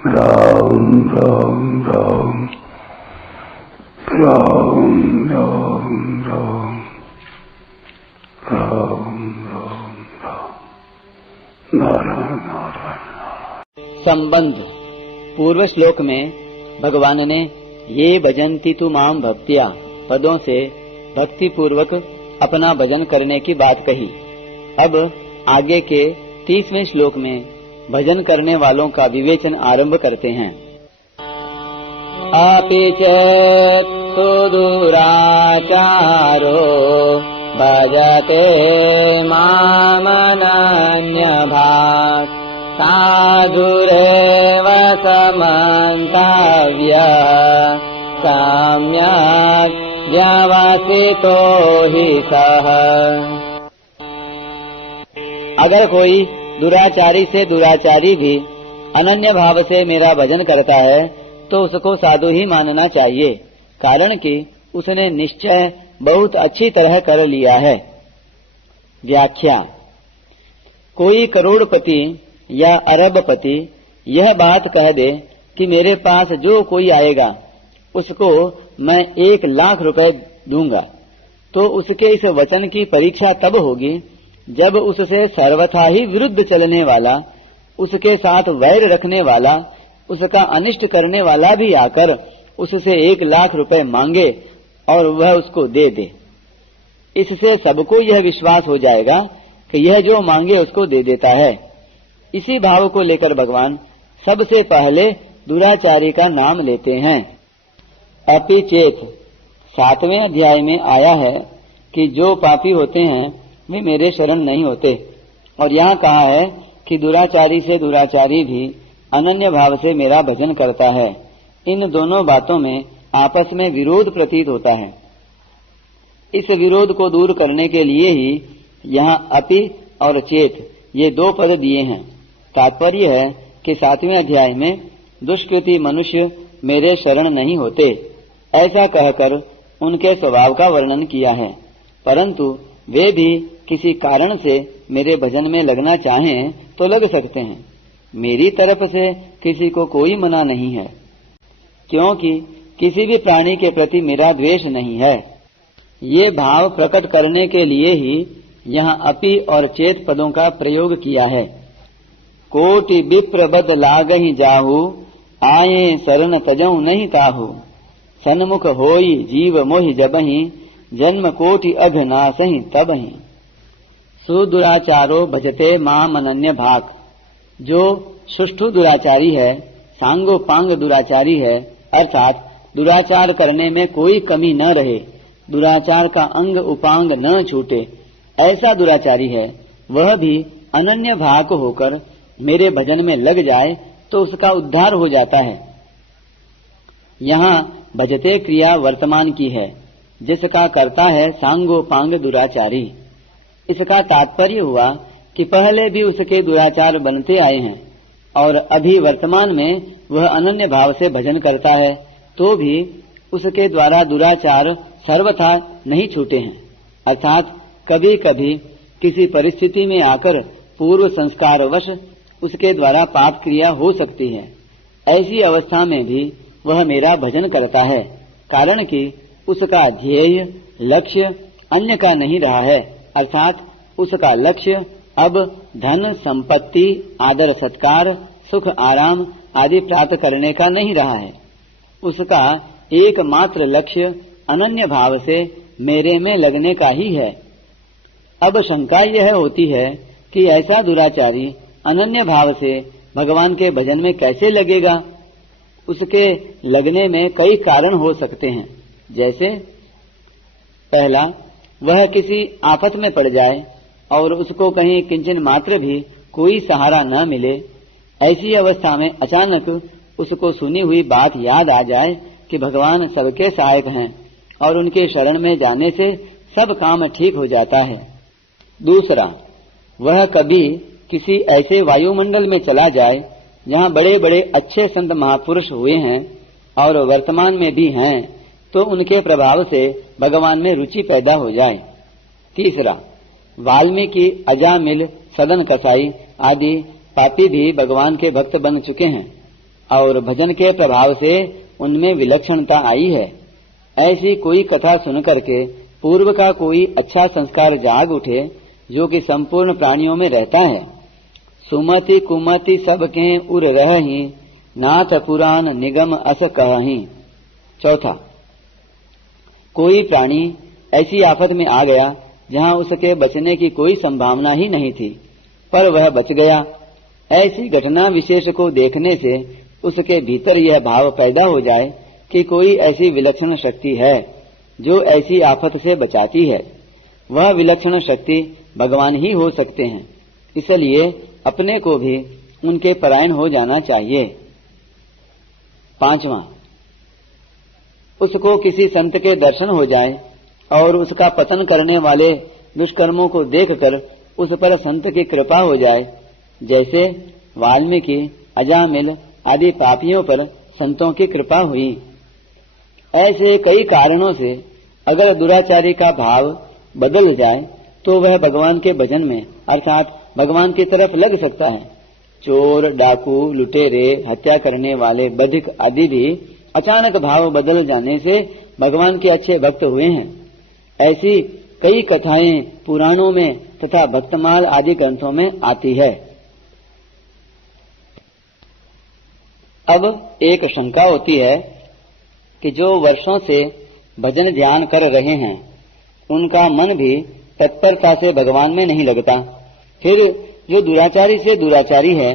राम राम राम राम राम राम राम राम राम नारायण नारायण। संबंध। पूर्व श्लोक में भगवान ने ये भजन्ति तु माम भक्त्या पदों से भक्ति पूर्वक अपना भजन करने की बात कही। अब आगे के 30वें श्लोक में भजन करने वालों का विवेचन आरंभ करते हैं। अपि चेत् सुदुराचारो भजते मामनन्यभाक् साधुरेव समन्तव्य सम्यक् व्यवसितो हि सः। अगर कोई दुराचारी से दुराचारी भी अनन्य भाव से मेरा भजन करता है तो उसको साधु ही मानना चाहिए, कारण कि उसने निश्चय बहुत अच्छी तरह कर लिया है। व्याख्या। कोई करोड़पति या अरबपति यह बात कह दे कि मेरे पास जो कोई आएगा उसको मैं 1 लाख रुपए दूंगा, तो उसके इस वचन की परीक्षा तब होगी जब उससे सर्वथा ही विरुद्ध चलने वाला, उसके साथ वैर रखने वाला, उसका अनिष्ट करने वाला भी आकर उससे 1 लाख रुपए मांगे और वह उसको दे दे। इससे सबको यह विश्वास हो जाएगा कि यह जो मांगे उसको दे देता है। इसी भाव को लेकर भगवान सबसे पहले दुराचारी का नाम लेते हैं। अपि चेत 7वें अध्याय में आया है कि जो पापी होते हैं वे मेरे शरण नहीं होते, और यहाँ कहा है कि दुराचारी से दुराचारी भी अनन्य भाव से मेरा भजन करता है। इन दोनों बातों में आपस में विरोध प्रतीत होता है। इस विरोध को दूर करने के लिए ही यहाँ अपि और चेत ये 2 पद दिए हैं। तात्पर्य है कि 7वें अध्याय में दुष्कृति मनुष्य मेरे शरण नहीं होते, ऐसा कहकर उनके स्वभाव का वर्णन किया है। परंतु वे भी किसी कारण से मेरे भजन में लगना चाहें तो लग सकते हैं। मेरी तरफ से किसी को कोई मना नहीं है, क्योंकि किसी भी प्राणी के प्रति मेरा द्वेष नहीं है। ये भाव प्रकट करने के लिए ही यहाँ अपि और चेत पदों का प्रयोग किया है। कोटि विप्र बद लागहि जाहु, आये शरण तजऊ नहीं ताहु। सन्मुख होई जीव मोहि जबहि, जन्म कोटि अघनासहि तबहि। सुदुराचारो भजते माम अनन्य भाक्। जो सुष्ठु दुराचारी है, सांगो पांग दुराचारी है, अर्थात दुराचार करने में कोई कमी न रहे, दुराचार का अंग उपांग न छूटे, ऐसा दुराचारी है, वह भी अनन्य भाक होकर मेरे भजन में लग जाए तो उसका उद्धार हो जाता है। यहाँ भजते क्रिया वर्तमान की है, जिसका करता है सांगो पांग दुराचारी। इसका तात्पर्य हुआ कि पहले भी उसके दुराचार बनते आए हैं और अभी वर्तमान में वह अनन्य भाव से भजन करता है, तो भी उसके द्वारा दुराचार सर्वथा नहीं छूटे हैं। अर्थात कभी कभी किसी परिस्थिति में आकर पूर्व संस्कारवश उसके द्वारा पाप क्रिया हो सकती है। ऐसी अवस्था में भी वह मेरा भजन करता है, कारण कि उसका ध्येय लक्ष्य अन्य का नहीं रहा है। अर्थात उसका लक्ष्य अब धन संपत्ति आदर सत्कार सुख आराम आदि प्राप्त करने का नहीं रहा है। उसका एकमात्र लक्ष्य अनन्य भाव से मेरे में लगने का ही है। अब शंका यह होती है कि ऐसा दुराचारी अनन्य भाव से भगवान के भजन में कैसे लगेगा। उसके लगने में कई कारण हो सकते हैं। जैसे पहला, वह किसी आफत में पड़ जाए और उसको कहीं किंचन मात्र भी कोई सहारा न मिले। ऐसी अवस्था में अचानक उसको सुनी हुई बात याद आ जाए कि भगवान सबके सहायक हैं और उनके शरण में जाने से सब काम ठीक हो जाता है। दूसरा, वह कभी किसी ऐसे वायुमंडल में चला जाए जहाँ बड़े बड़े अच्छे संत महापुरुष हुए हैं और वर्तमान में भी हैं, तो उनके प्रभाव से भगवान में रुचि पैदा हो जाए। तीसरा, वाल्मीकि अजामिल सदन कसाई आदि पापी भी भगवान के भक्त बन चुके हैं। और भजन के प्रभाव से उनमें विलक्षणता आई है। ऐसी कोई कथा सुन करके पूर्व का कोई अच्छा संस्कार जाग उठे जो कि संपूर्ण प्राणियों में रहता है। सुमति कुमति सबके उर रहहि, नाथ पुराण निगम अस कहहि। चौथा, कोई प्राणी ऐसी आफत में आ गया जहाँ उसके बचने की कोई संभावना ही नहीं थी, पर वह बच गया। ऐसी घटना विशेष को देखने से उसके भीतर यह भाव पैदा हो जाए कि कोई ऐसी विलक्षण शक्ति है जो ऐसी आफत से बचाती है। वह विलक्षण शक्ति भगवान ही हो सकते हैं, इसलिए अपने को भी उनके परायण हो जाना चाहिए। पांचवा, उसको किसी संत के दर्शन हो जाए और उसका पतन करने वाले दुष्कर्मों को देखकर उस पर संत की कृपा हो जाए, जैसे वाल्मीकि, अजामिल आदि पापियों पर संतों की कृपा हुई। ऐसे कई कारणों से अगर दुराचारी का भाव बदल जाए तो वह भगवान के भजन में अर्थात भगवान की तरफ लग सकता है। चोर, डाकू, लुटेरे, हत्या करने वाले, बधिक आदि भी अचानक भाव बदल जाने से भगवान के अच्छे भक्त हुए हैं। ऐसी कई कथाएं पुराणों में तथा भक्तमाल आदि ग्रंथों में आती है। अब एक शंका होती है कि जो वर्षों से भजन ध्यान कर रहे हैं उनका मन भी तत्परता से भगवान में नहीं लगता, फिर जो दुराचारी से दुराचारी है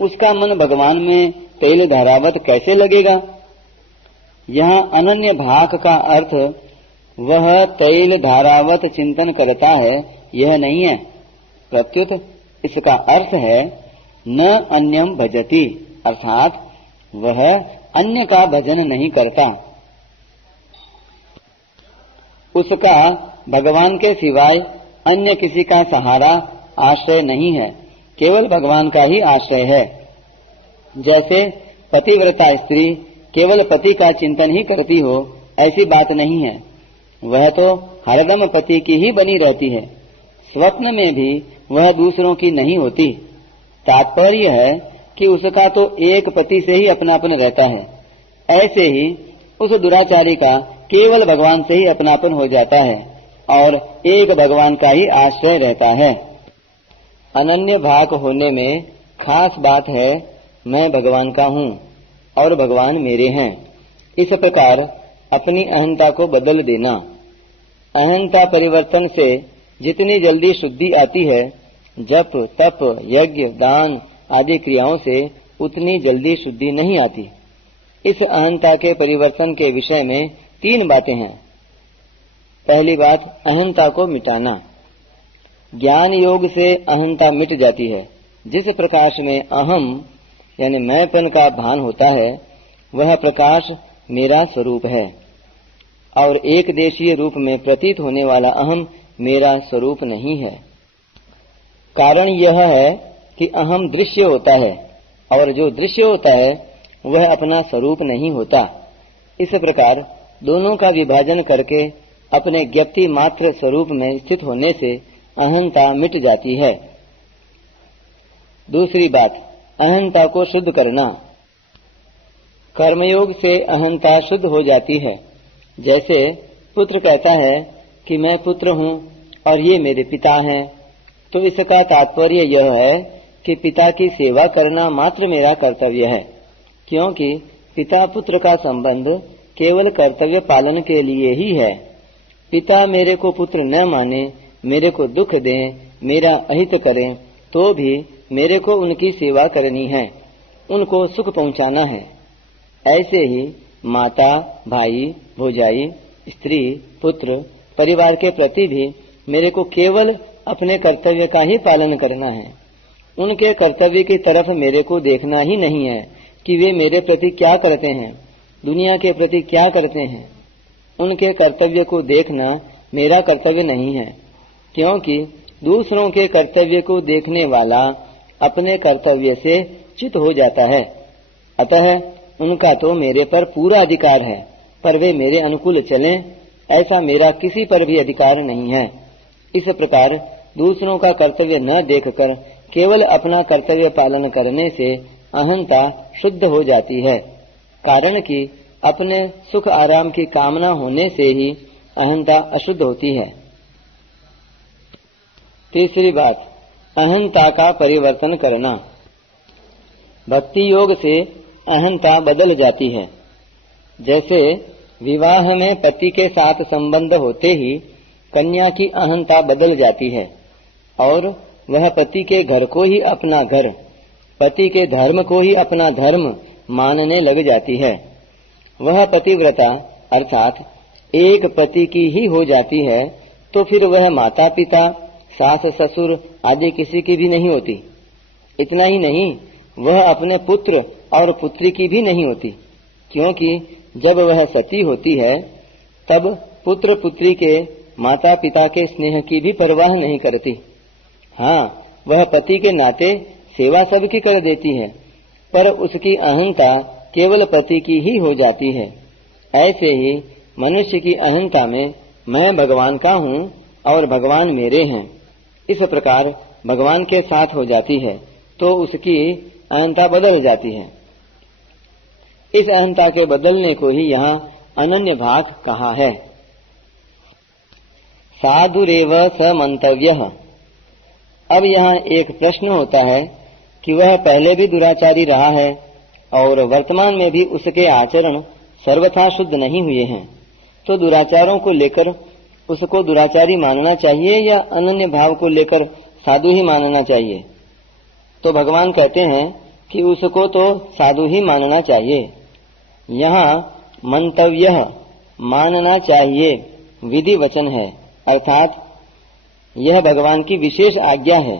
उसका मन भगवान में तेल धारावत कैसे लगेगा? यहाँ अनन्य भाक का अर्थ वह तैल धारावत चिंतन करता है यह नहीं है, प्रत्युत इसका अर्थ है न अन्यम भजति, अर्थात वह अन्य का भजन नहीं करता। उसका भगवान के सिवाय अन्य किसी का सहारा आश्रय नहीं है, केवल भगवान का ही आश्रय है। जैसे पतिव्रता स्त्री केवल पति का चिंतन ही करती हो, ऐसी बात नहीं है। वह तो हरदम पति की ही बनी रहती है, स्वप्न में भी वह दूसरों की नहीं होती। तात्पर्य है कि उसका तो एक पति से ही अपनापन रहता है। ऐसे ही उस दुराचारी का केवल भगवान से ही अपनापन हो जाता है और एक भगवान का ही आश्रय रहता है। अनन्य भाग होने में खास बात है मैं भगवान का हूँ और भगवान मेरे हैं। इस प्रकार अपनी अहंता को बदल देना। अहंता परिवर्तन से जितनी जल्दी शुद्धि आती है, जप, तप, यज्ञ, दान आदि क्रियाओं से उतनी जल्दी शुद्धि नहीं आती। इस अहंता के परिवर्तन के विषय में 3 बातें हैं। पहली बात, अहंता को मिटाना। ज्ञान योग से अहंता मिट जाती है। जिस प्रकाश में अहम यानी मैंपन का भान होता है, वह प्रकाश मेरा स्वरूप है और एक देशीय रूप में प्रतीत होने वाला अहम मेरा स्वरूप नहीं है। कारण यह है कि अहम दृश्य होता है और जो दृश्य होता है वह अपना स्वरूप नहीं होता। इस प्रकार दोनों का विभाजन करके अपने ज्ञप्ति मात्र स्वरूप में स्थित होने से अहंता मिट जाती है। दूसरी बात, अहंता को शुद्ध करना। कर्मयोग से अहंता शुद्ध हो जाती है। जैसे पुत्र कहता है कि मैं पुत्र हूँ और ये मेरे पिता हैं, तो इसका तात्पर्य यह है कि पिता की सेवा करना मात्र मेरा कर्तव्य है, क्योंकि पिता पुत्र का संबंध केवल कर्तव्य पालन के लिए ही है। पिता मेरे को पुत्र न माने, मेरे को दुख दें, मेरा अहित करें, तो भी मेरे को उनकी सेवा करनी है, उनको सुख पहुंचाना है। ऐसे ही माता, भाई, भौजाई, स्त्री, पुत्र, परिवार के प्रति भी मेरे को केवल अपने कर्तव्य का ही पालन करना है। उनके कर्तव्य की तरफ मेरे को देखना ही नहीं है कि वे मेरे प्रति क्या करते हैं, दुनिया के प्रति क्या करते हैं। उनके कर्तव्य को देखना मेरा कर्तव्य नहीं है, क्योंकि दूसरों के कर्तव्य को देखने वाला अपने कर्तव्य से च्युत हो जाता है। अतः उनका तो मेरे पर पूरा अधिकार है, पर वे मेरे अनुकूल चलें ऐसा मेरा किसी पर भी अधिकार नहीं है। इस प्रकार दूसरों का कर्तव्य न देखकर केवल अपना कर्तव्य पालन करने से अहंता शुद्ध हो जाती है, कारण कि अपने सुख आराम की कामना होने से ही अहंता अशुद्ध होती है। तीसरी बात, अहंता का परिवर्तन करना। भक्ति योग से अहंता बदल जाती है। जैसे विवाह में पति के साथ संबंध होते ही कन्या की अहंता बदल जाती है और वह पति के घर को ही अपना घर, पति के धर्म को ही अपना धर्म मानने लग जाती है। वह पतिव्रता अर्थात एक पति की ही हो जाती है, तो फिर वह माता पिता, सास ससुर आदि किसी की भी नहीं होती। इतना ही नहीं, वह अपने पुत्र और पुत्री की भी नहीं होती, क्योंकि जब वह सती होती है तब पुत्र पुत्री के माता पिता के स्नेह की भी परवाह नहीं करती। हाँ, वह पति के नाते सेवा सबकी कर देती है, पर उसकी अहंता केवल पति की ही हो जाती है। ऐसे ही मनुष्य की अहंता में मैं भगवान का हूँ और भगवान मेरे हैं, इस प्रकार भगवान के साथ हो जाती है, तो उसकी अहंता बदल जाती है। इस अहंता के बदलने को ही यहाँ अनन्य भाग कहा है। साधुरेव स मंतव्यः। अब यहाँ एक प्रश्न होता है कि वह पहले भी दुराचारी रहा है और वर्तमान में भी उसके आचरण सर्वथा शुद्ध नहीं हुए हैं, तो दुराचारों को लेकर उसको दुराचारी मानना चाहिए या अनन्य भाव को लेकर साधु ही मानना चाहिए? तो भगवान कहते हैं कि उसको तो साधु ही मानना चाहिए। यहाँ मंतव्य मानना चाहिए विधि वचन है, अर्थात यह भगवान की विशेष आज्ञा है।